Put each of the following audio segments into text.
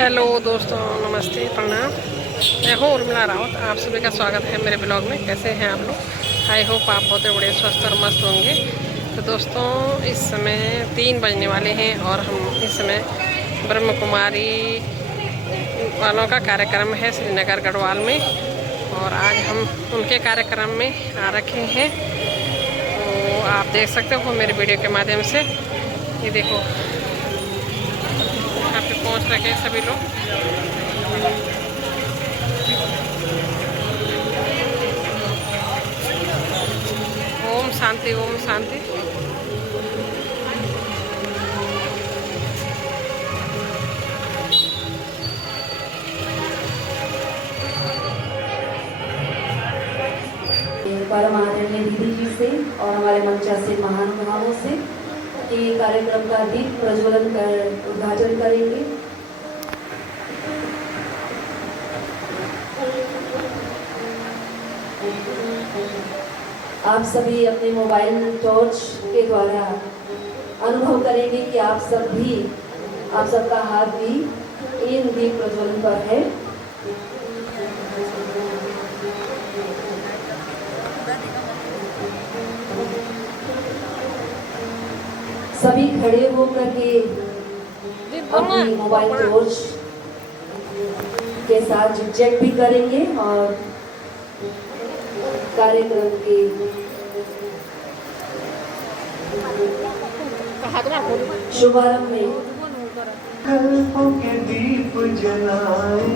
Hello दोस्तों, नमस्ते, प्रणाम। मैं हूँ उर्मिला रावत। आप सभी का स्वागत है मेरे ब्लॉग में। कैसे हैं आप लोग? आई होप आप बहुत बड़े स्वस्थ और मस्त होंगे। तो दोस्तों, इस समय 3 बजने वाले हैं और हम इस समय ब्रह्म कुमारी वालों का कार्यक्रम है श्रीनगर गढ़वाल में, और आज हम उनके कार्यक्रम में आ रखे हैं। तो आप देख सकते हो मेरे वीडियो के माध्यम से। ये देखो, यहाँ पे पहुँच रखे हैं सभी लोग। ओम शांति, ओम शांति। परम आदरणीय दीदी जी से और हमारे मंचासीन महानुभावों से कि कार्यक्रम का दीप प्रज्वलन कर उद्घाटन करेंगे। आप सभी अपने मोबाइल टॉर्च के द्वारा अनुभव करेंगे कि आप सबका हाथ भी इन दीप प्रज्वलन पर है। सभी खड़े होकर के अपनी मोबाइल टॉर्च के साथ जिग-जैग भी करेंगे और कार्यक्रम के शुभारंभ में कल्पों के दीप जलाए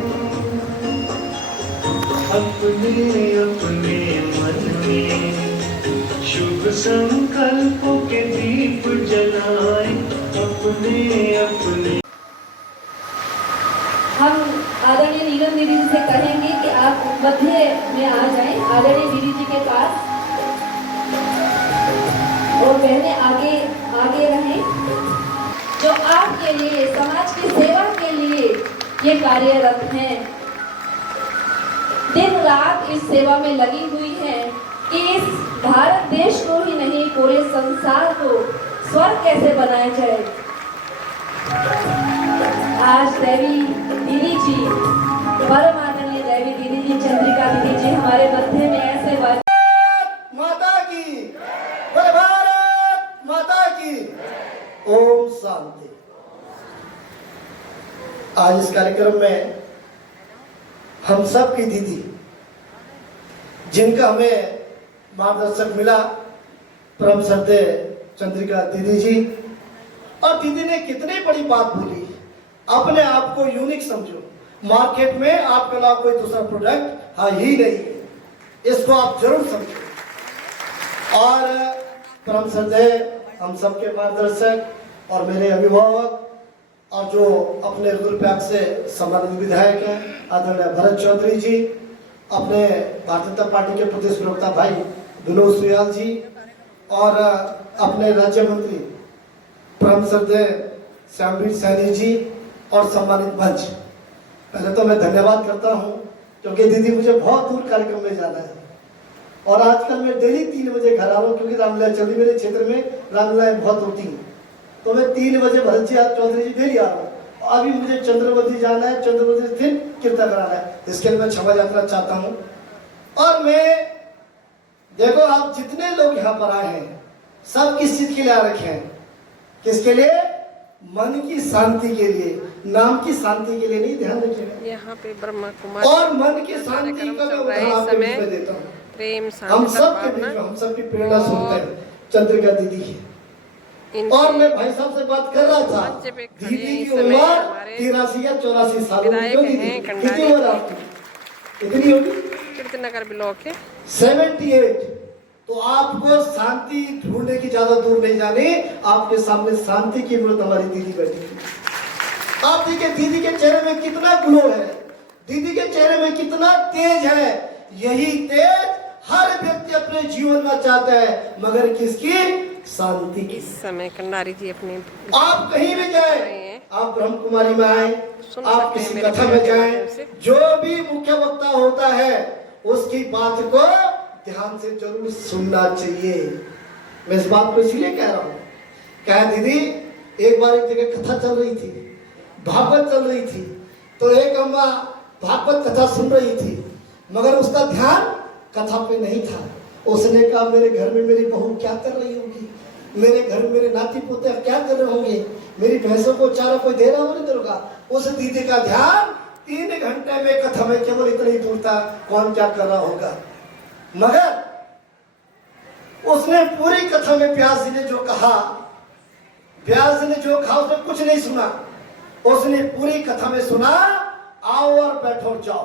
अपने अपने मन में, शुभ संकल्पों के दीप जलाए अपने अपने। हम आदरणीय नीलम दीदी जी से कहेंगे कि आप मध्य में आ जाएं, आदरणीय दीदी जी के पास, और बहनें आगे रहें, जो आपके लिए, समाज की सेवा के लिए ये कार्यरत हैं, दिन रात इस सेवा में लगी हुई हैं कि इस भारत देश को ही नहीं, पूरे संसार को स्वर्ग कैसे बनाया जाए। आज देवी दीदी जी, परम आदरणीय देवी दीदी जी, चंद्रिका दीदी जी हमारे मध्य में ऐसे माता की, भारत माता की। ओम शांति। आज इस कार्यक्रम में हम सब की दीदी, जिनका हमें मार्गदर्शक मिला, परम श्रद्धेय चंद्रिका दीदी जी, और दीदी ने कितनी बड़ी बात बोली। अपने आप को यूनिक समझो, मार्केट में आपके अलावा कोई दूसरा प्रोडक्ट है ही नहीं, इसको आप जरूर समझो। और परम श्रद्धेय हम सबके मार्गदर्शक और मेरे अभिभावक, और जो अपने रुद्रप्रयाग से सम्मानित विधायक हैं आदरणीय भरत चौधरी जी, अपने भारतीय जनता पार्टी के प्रदेश प्रवक्ता भाई विनोद सुयाल जी, और अपने राज्य मंत्री परम श्रद्धेय श्यामवीर सैनी जी, और सम्मानित मंच। पहले तो मैं धन्यवाद करता हूं, क्योंकि दीदी मुझे बहुत दूर कार्यक्रम में जाना है, और आजकल मैं डेली 3 बजे घर आ रहा हूँ, क्योंकि रामलीला चल रही मेरे क्षेत्र में, रामलीलाएं बहुत होती हैं, तो मैं 3 बजे भरत जी चौधरी जी डेली आ रहा हूँ। अभी मुझे चंद्रवती जाना है, चंद्रवती फिर कीर्तन कराना है, इसके लिए मैं क्षमा यात्रा चाहता हूँ। और मैं देखो, आप जितने लोग यहाँ पर आए हैं, सब किस चीज के लिए आ रखे हैं? किसके लिए? मन की शांति के लिए, नाम की शांति के लिए नहीं, ध्यान रखिएगा। यहाँ पे ब्रह्मा कुमारी और मन की शांति का मैं उदाहरण आपको इसमें देता हूँ। प्रेम, हम सब के बीच में हम सबकी प्रेरणा सुनते हैं चंद्रिका दीदी की। और मैं भाई साहब से बात कर रहा था, दीदी की उम्र 83 या 84 साल की। कितनी उम्र आपकी? कितनी होगी? कीर्तनगर ब्लॉक है 78। तो आपको शांति ढूंढने की ज्यादा दूर नहीं जानी, आपके सामने शांति की मूर्त हमारी दीदी बैठी है। आप देखिए दीदी के चेहरे में कितना ग्लो है, दीदी के चेहरे में कितना तेज है। यही तेज हर व्यक्ति अपने जीवन में चाहता है, मगर किसकी? शांति की। इस समय कंडारी जी अपने, आप कहीं भी जाए, आप ब्रह्म कुमारी में आए, आप किसी कथा में जाए, जो भी मुख्य वक्ता होता है उसकी बात को ध्यान से जरूर सुनना चाहिए। मैं इस बात को इसीलिए कह रहा हूँ। क्या दीदी, एक बार एक जगह कथा चल रही थी, भागवत चल रही थी, तो एक अम्मा भागवत कथा सुन रही थी, मगर उसका ध्यान कथा पे नहीं था। उसने कहा मेरे घर में मेरी बहू क्या कर रही होगी, मेरे घर में मेरे नाती पोते क्या कर रहे होंगे, मेरी भैंसों को चारा कोई दे रहा हो नहीं देगा। उस दीदी का ध्यान 3 घंटे में कथा में केवल इतना ही दूर था, कौन क्या कर रहा होगा। मगर उसने पूरी कथा में व्यास जी ने जो कहा, व्यास जी ने जो कहा उसने कुछ नहीं सुना। उसने पूरी कथा में सुना, आओ और बैठो जाओ।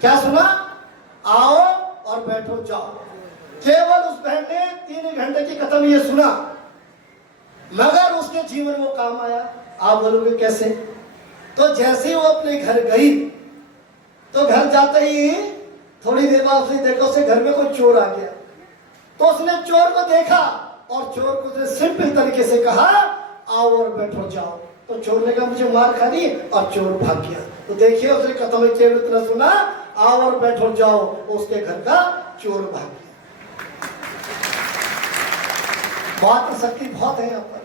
क्या सुना? आओ और बैठो जाओ। केवल उस बहन ने 3 घंटे की कथा में ये सुना, मगर उसके जीवन में काम आया। आप बोलोगे कैसे? तो जैसे ही वो अपने घर गई, तो घर जाते ही थोड़ी देर बाद उसने देखा उसके घर में कोई चोर आ गया। तो उसने चोर को देखा और चोर को उसने सिंपल तरीके से कहा, आओ और बैठो जाओ। तो चोर ने कहा मुझे मार खानी, और चोर भाग गया। तो देखिए उसने कथा में केवल इतना सुना, आओ और बैठो जाओ, उसके घर का चोर भाग गया। बात शक्ति बहुत है यहाँ पर।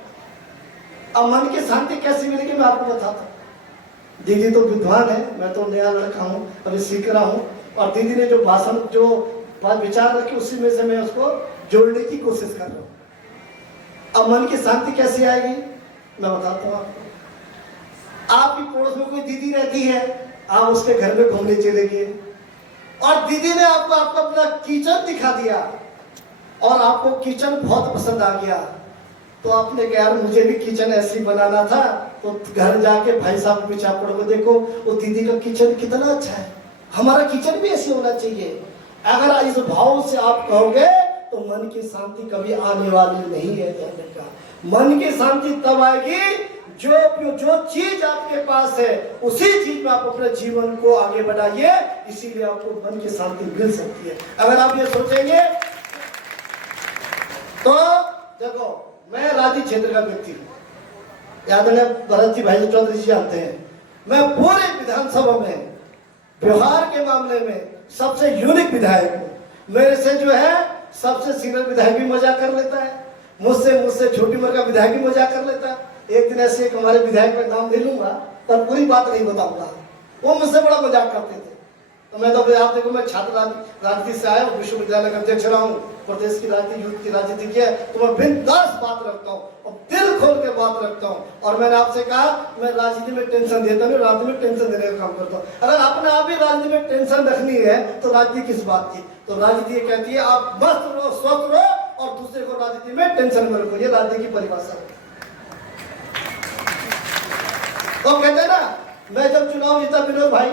अब मन की शांति कैसी मिलेगी मैं आपको बताता हूँ। दीदी तो विद्वान है, मैं तो नया लड़का हूँ, अभी सीख रहा हूँ। और दीदी ने जो भाषण जो विचार रखे उसी में से मैं उसको जोड़ने की कोशिश कर रहा हूँ। अब मन की शांति कैसे आएगी मैं बताता हूँ आपको। आपकी पड़ोस में कोई दीदी रहती है, आप उसके घर में घूमने चले गए और दीदी ने आपको आपका अपना किचन दिखा दिया और आपको किचन बहुत पसंद आ गया। तो आपने कहा यार मुझे भी किचन ऐसी बनाना था। तो घर जाके भाई साहब को पूछा, पड़ो देखो वो दीदी का किचन कितना अच्छा है, हमारा किचन भी ऐसे होना चाहिए। अगर इस भाव से आप कहोगे तो मन की शांति कभी आने वाली नहीं है। ध्यान का मन की शांति तब आएगी जो चीज आपके पास है उसी चीज में आप अपने जीवन को आगे बढ़ाइए, इसीलिए आपको मन की शांति मिल सकती है। अगर आप ये सोचेंगे तो देखो, मैं राजी क्षेत्र का व्यक्ति हूँ, आदरणीय भरत जी भाई चौधरी जी जानते हैं। मैं पूरे विधानसभा में व्यवहार के मामले में सबसे यूनिक विधायक हूँ। मेरे से जो है सबसे सीनियर विधायक भी मजाक कर लेता है, मुझसे छोटी उम्र का विधायक भी मजाक कर लेता है। एक दिन ऐसे एक हमारे विधायक का नाम ले लूंगा पर पूरी बात नहीं बताऊंगा, वो मुझसे बड़ा मजाक करते थे। तो मैं तो आप देखो, मैं छात्र राजनीति से आया हूँ, विश्वविद्यालय का अध्यक्ष रहा हूँ, प्रदेश की राजनीति युद्ध की राजनीति की है, तो मैं बिंदास बात रखता हूँ और दिल खोल के बात रखता हूँ। और मैंने आपसे कहा मैं राजनीति में टेंशन देता नहीं, राजनीति में टेंशन देने का काम करता हूँ। अगर आपने आप ही राजनीति में टेंशन रखनी है तो राजनीति किस बात की? तो राजनीति ये कहती है आप मस्त रहो, स्वस्थ रहो और दूसरे को राजनीति में टेंशन में रखो। ये राजनीति की परिभाषा है। तो कहते हैं ना, मैं जब चुनाव जीता विनोद भाई,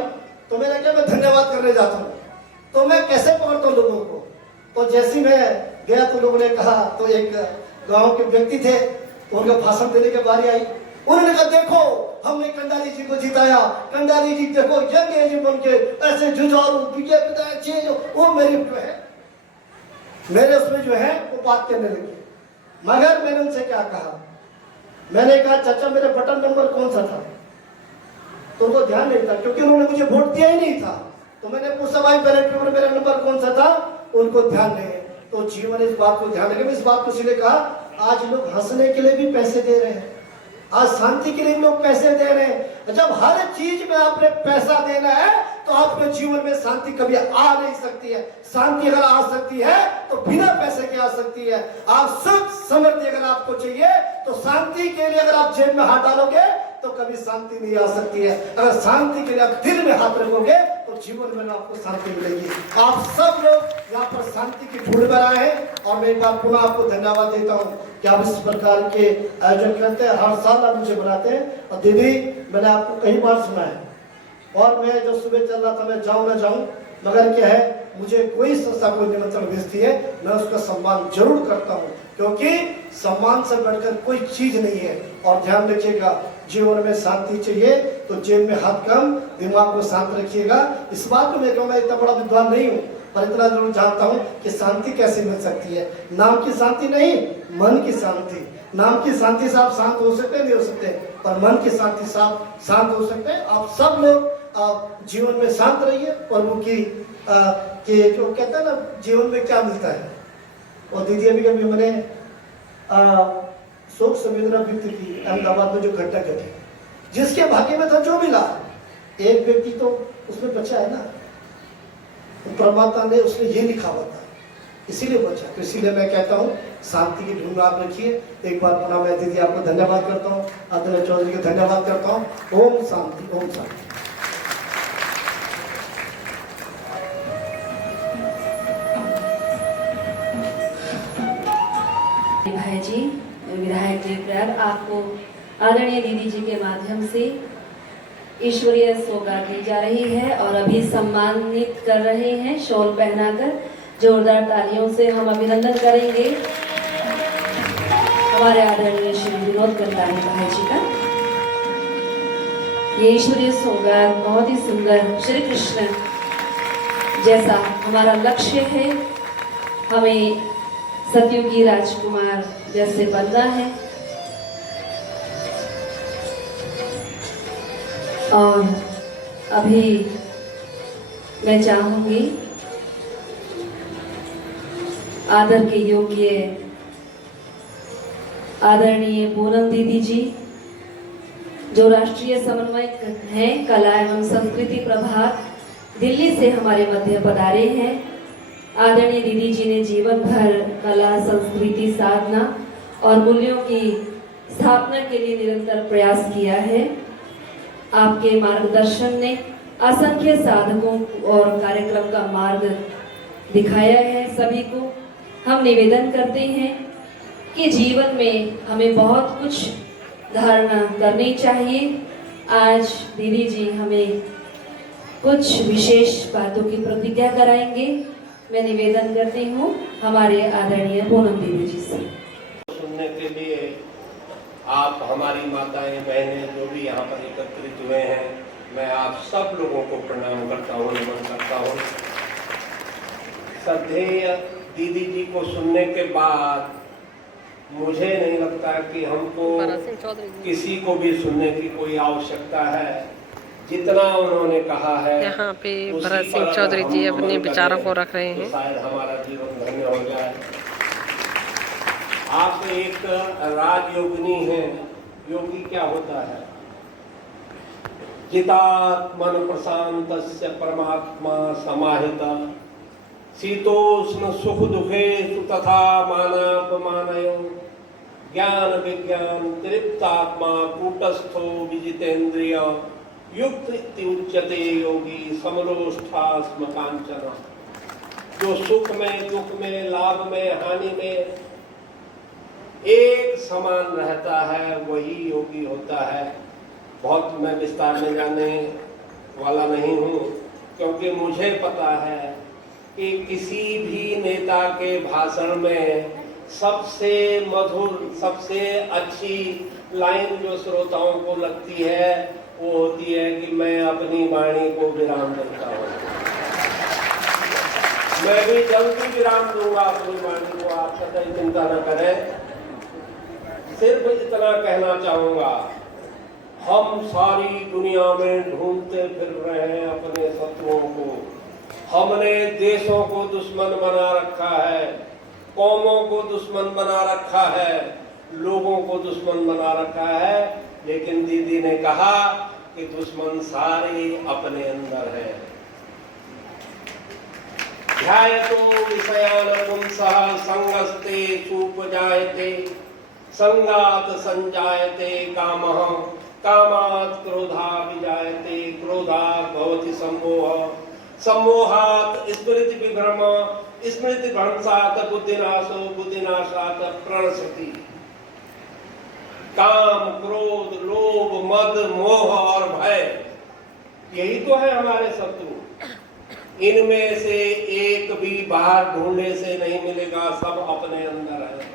तो मैंने क्या मैं धन्यवाद करने जाता हूँ, तो मैं कैसे पकड़ता हूँ लोगों को? तो जैसे मैं गया तो लोगों ने कहा, तो एक गांव के व्यक्ति थे, तो उनका भाषण देने की बारी आई। उन्होंने कहा देखो हमने कंडारी जी को जिताया, कंडारी जी देखो यंग एज बन के ऐसे जुझारू विधायक, वो मेरे उसमें जो है वो बात करने लगी। मगर मैंने उनसे क्या कहा, मैंने कहा चाचा मेरे बटन नंबर कौन सा था? तो उनको ध्यान नहीं था क्योंकि उन्होंने मुझे वोट दिया ही नहीं था। तो मैंने पूछा भाई बैलेट पेपर मेरा नंबर कौन सा था? उनको ध्यान नहीं है। तो जीवन इस बात को ध्यान रखे। इस बात को इसलिए कहा, आज लोग हंसने के लिए भी पैसे दे रहे हैं, आज शांति के लिए लोग पैसे दे रहे हैं। जब हर चीज में आपने पैसा देना है तो आपके जीवन में शांति कभी आ नहीं सकती है। शांति अगर आ सकती है तो बिना पैसे के आ सकती है। आप सुख समृद्धि अगर आपको चाहिए तो शांति के लिए अगर आप जेब में हाथ डालोगे तो कभी शांति नहीं आ सकती है। अगर शांति के लिए आप दिल में हाथ रखोगे तो जीवन में आपको शांति मिलेगी। आप सब लोग यहाँ पर शांति की ढूंढ में आए हैं और मैं एक बार पुनः आपको धन्यवाद देता हूँ कि आप इस प्रकार के आयोजन करते हैं, हर साल आप मुझे बनाते हैं। और दीदी मैंने आपको कई बार सुना है और मैं जो सुबह चल रहा था मैं जाऊँ ना जाऊँ, मगर क्या है मुझे कोई संस्था कोई निमंत्रण भेजती है मैं उसका सम्मान जरूर करता हूँ, क्योंकि सम्मान से बढ़कर कोई चीज नहीं है। और ध्यान रखिएगा जीवन में शांति चाहिए तो जेब में हाथ कम, दिमाग को शांत रखिएगा। इस बात को मैं इतना बड़ा विद्वान नहीं हूँ पर इतना जरूर जानता हूँ कि शांति कैसे मिल सकती है। नाम की शांति नहीं, मन की शांति। नाम की शांति से आप शांत हो सकते नहीं हो सकते, पर मन की शांति से आप शांत हो सकते हैं। आप सब लोग जीवन में शांत रहिए। प्रभु की जो कहते हैं ना जीवन में क्या मिलता है, और दीदी अभी कभी मैंने शोक संवेदना व्यक्त की अहमदाबाद में जो घटना घटी, जिसके भाग्य में था जो मिला एक व्यक्ति तो उसमें बचा है ना, तो परमात्मा ने उसमें ये लिखा हुआ था, इसीलिए बचा। तो इसीलिए मैं कहता हूँ शांति की धुन में आप रखिए। एक बार पुनः मैं दीदी आपको धन्यवाद करता हूँ, आदरणीय चौधरी को धन्यवाद करता हूँ। ओम शांति, ओम शांति। भाई जी, विधायक जी प्रयाग, आपको आदरणीय दीदी जी के माध्यम से ईश्वरीय सौगात दी जा रही है और अभी सम्मानित कर रहे हैं शॉल पहनाकर। जोरदार तालियों से हम अभिनंदन करेंगे हमारे आदरणीय श्री विनोद करतानी भाई जी का। ये ईश्वरीय सौगात बहुत ही सुंदर, श्री कृष्ण जैसा हमारा लक्ष्य है, हमें सतयुगी राजकुमार जैसे बनना है। और अभी मैं चाहूंगी आदर के योग्य आदरणीय पूनम दीदी जी, जो राष्ट्रीय समन्वयक हैं कला एवं संस्कृति प्रभाग दिल्ली से हमारे मध्य पधारे हैं। आदरणीय दीदी जी ने जीवन भर कला, संस्कृति, साधना और मूल्यों की स्थापना के लिए निरंतर प्रयास किया है। आपके मार्गदर्शन ने असंख्य साधकों और कार्यक्रम का मार्ग दिखाया है सभी को। हम निवेदन करते हैं कि जीवन में हमें बहुत कुछ धारणा करनी चाहिए। आज दीदी जी हमें कुछ विशेष बातों की प्रतिज्ञा कराएंगे। मैं निवेदन करती हूँ हमारे आदरणीय पूनम दीदी जी से। सुनने के लिए आप हमारी माताएं बहनें जो भी यहाँ पर एकत्रित हुए हैं, मैं आप सब लोगों को प्रणाम करता हूँ, नमन करता हूँ। श्रद्धेय दीदी जी को सुनने के बाद मुझे नहीं लगता कि हमको किसी को भी सुनने की कोई आवश्यकता है। जितना उन्होंने कहा है, यहाँ पे भरत सिंह चौधरी जी अपने विचारों को रख रहे हैं। तो शायद हमारा जीवन धन्य हो जाए। आप एक राजयोगिनी हैं। योगी क्या होता है? जितात्मन प्रशांतस्य परमात्मा समाहिता शीतोष्ण सुख दुखेषु तथा मानापमानयो ज्ञान विज्ञान तृप्तात्मा कूटस्थो विजितेन्द्रिय युक्त उच्यते योगी समलोष्ठास्म कांचन। जो सुख में, दुख में, लाभ में, हानि में एक समान रहता है, वही योगी होता है। बहुत मैं विस्तार में जाने वाला नहीं हूँ, क्योंकि मुझे पता है कि किसी भी नेता के भाषण में सबसे मधुर, सबसे अच्छी लाइन जो श्रोताओं को लगती है वो होती है कि मैं अपनी वाणी को विराम देता हूँ। मैं भी जल्दी विराम दूंगा अपनी वाणी को, आप सदैव चिंता न करें। सिर्फ इतना कहना चाहूंगा, हम सारी दुनिया में ढूंढते फिर रहे हैं अपने शत्रुओं को। हमने देशों को दुश्मन बना रखा है, कौमों को दुश्मन बना रखा है, लोगों को दुश्मन बना रखा है, लेकिन दीदी ने कहा कि दुश्मन सारे अपने अंदर है। ध्यायतो विषयान पुंसः संगस्ते सुपजायते संगात संजायते कामः कामात् क्रोधा विजायते क्रोधात् भवति सम्मोहः सम्मोहात् स्मृति विभ्रम स्मृति भ्रंशात् बुद्धिनाशो बुद्धिनाशात् प्रणश्यति। काम, क्रोध, लोभ, मद, मोह और भय, यही तो है हमारे शत्रु। इनमें से एक भी बाहर ढूंढने से नहीं मिलेगा, सब अपने अंदर है।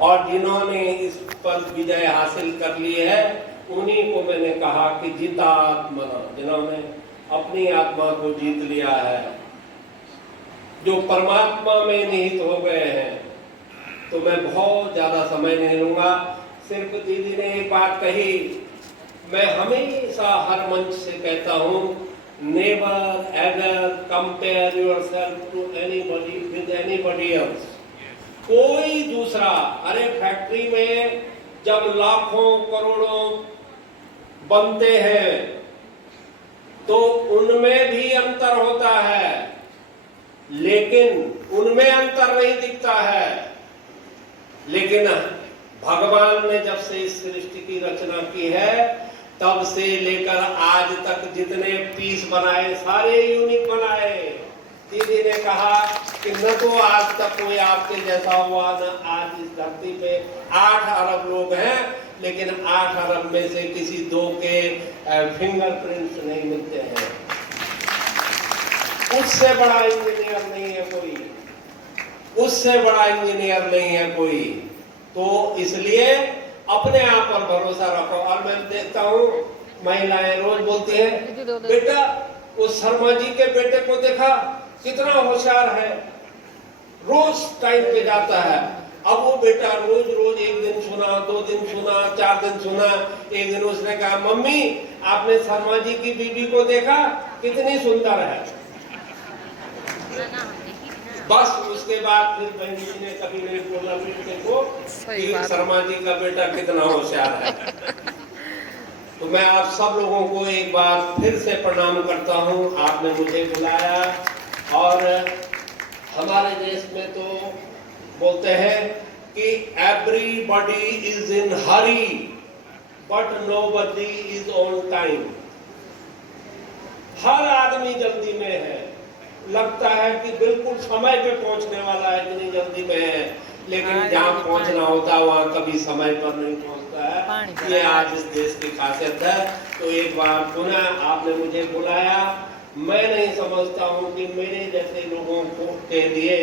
और जिन्होंने इस पर विजय हासिल कर ली है, उन्हीं को मैंने कहा कि जितात्मना, जिन्होंने अपनी आत्मा को जीत लिया है, जो परमात्मा में निहित हो गए हैं। तो मैं बहुत ज्यादा समय नहीं लूंगा। सिर्फ दीदी ने एक बात कही, मैं हमेशा हर मंच से कहता हूँ, never ever compare yourself to anybody with anybody else. कोई दूसरा, अरे फैक्ट्री में जब लाखों करोड़ों बनते हैं तो उनमें भी अंतर होता है, लेकिन उनमें अंतर नहीं दिखता है। लेकिन भगवान ने जब से इस सृष्टि की रचना की है, तब से लेकर आज तक जितने पीस बनाए सारे यूनिक बनाए। दीदी ने कहा कि न तो आज तक कोई आपके जैसा हुआ, न आज इस धरती पे 8 अरब लोग हैं, लेकिन 8 अरब में से किसी 2 के फिंगरप्रिंट्स नहीं मिलते हैं। उससे बड़ा इंजीनियर नहीं है कोई, उससे बड़ा इंजीनियर नहीं है कोई। तो इसलिए अपने आप पर भरोसा रखो। और मैं देखता हूँ महिलाएं रोज बोलती हैं, बेटा वो शर्मा जी के बेटे को देखा कितना होशियार है, रोज टाइम पे जाता है। अब वो बेटा रोज रोज 1 दिन सुना, 2 दिन सुना, 4 दिन सुना। एक दिन उसने कहा, मम्मी आपने शर्मा जी की बीबी को देखा कितनी सुंदर है। बस उसके बाद फिर बहन जी ने कभी नहीं बोला बेटे को कि शर्मा जी का बेटा कितना होशियार है। तो मैं आप सब लोगों को एक बार फिर से प्रणाम करता हूँ। आपने मुझे बुलाया, और हमारे देश में तो बोलते हैं कि everybody is in hurry but nobody is on time. हर आदमी जल्दी में है, लगता है कि बिल्कुल समय पे पहुंचने वाला है, इतनी जल्दी में है, लेकिन जहाँ पहुंचना होता है वहाँ कभी समय पर नहीं पहुंचता है। ये आज इस देश की खासियत है। तो एक बार पुनः आपने मुझे बुलाया। मैं नहीं समझता हूँ कि मेरे जैसे लोगों को के लिए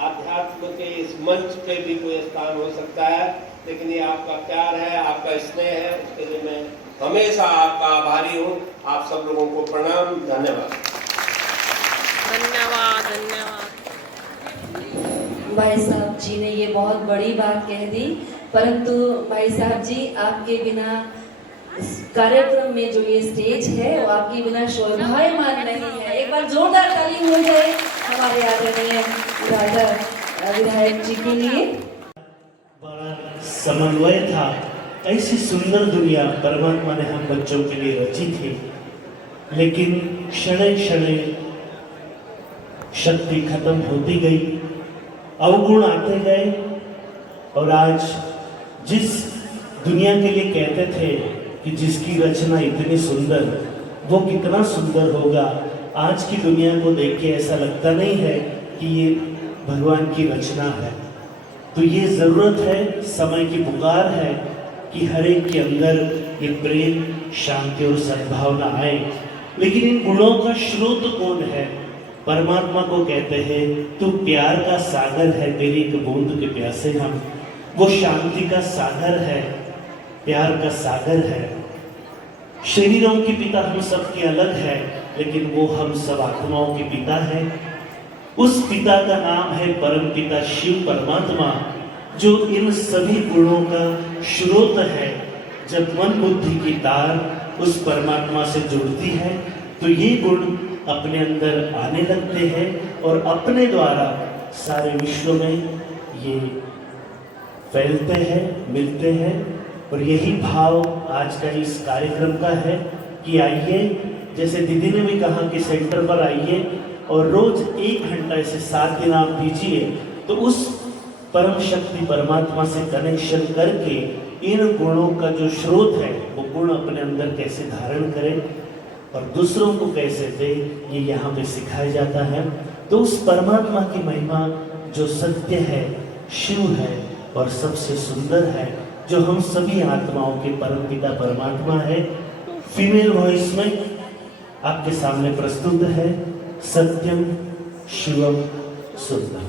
आध्यात्म के इस मंच पे भी कोई स्थान हो सकता है, लेकिन ये आपका प्यार है, आपका स्नेह है, उसके लिए मैं हमेशा आपका आभारी हूँ। आप सब लोगों को प्रणाम, धन्यवाद। धन्यवाद धन्यवाद। भाई साहब जी ने ये बहुत बड़ी बात कह दी, परंतु भाई साहब जी आपके बिना इस कार्यक्रम में जो ये स्टेज है वो आपके बिना शोभायमान नहीं है। एक बार जोरदार ताली हो जाए हमारे आदरणीय विधायक जी के लिए। बड़ा समन्वय था, ऐसी सुंदर दुनिया परमात्मा ने हम बच्चों के लिए रची थी, लेकिन क्षण क्षण शक्ति खत्म होती गई, अवगुण आते गए, और आज जिस दुनिया के लिए कहते थे कि जिसकी रचना इतनी सुंदर, वो कितना सुंदर होगा, आज की दुनिया को देख के ऐसा लगता नहीं है कि ये भगवान की रचना है। तो ये जरूरत है, समय की पुकार है कि हर एक के अंदर ये प्रेम, शांति और सद्भावना आए। लेकिन इन गुणों का स्रोत कौन है? परमात्मा को कहते हैं, तू प्यार का सागर है, तेरी एक बूंद के प्यासे हम। वो शांति का सागर है, प्यार का सागर है। शरीरों के पिता हम सबके अलग है, लेकिन वो हम सब आत्माओं के पिता है। उस पिता का नाम है परम पिता शिव परमात्मा, जो इन सभी गुणों का स्रोत है। जब मन बुद्धि की तार उस परमात्मा से जुड़ती है, तो ये गुण अपने अंदर आने लगते हैं और अपने द्वारा सारे विश्व में ये फैलते हैं, मिलते हैं। और यही भाव आज का इस कार्यक्रम का है कि आइए, जैसे दीदी ने भी कहा कि सेंटर पर आइए और रोज 1 घंटा ऐसे 7 दिन आप दीजिए, तो उस परम शक्ति परमात्मा से कनेक्शन करके इन गुणों का जो स्रोत है वो गुण अपने अंदर कैसे धारण करें और दूसरों को कैसे दे, ये यहाँ पे सिखाया जाता है। तो उस परमात्मा की महिमा जो सत्य है, शिव है और सबसे सुंदर है, जो हम सभी आत्माओं के परम पिता परमात्मा है, फीमेल वॉइस में आपके सामने प्रस्तुत है सत्यम शिवम सुंदरम।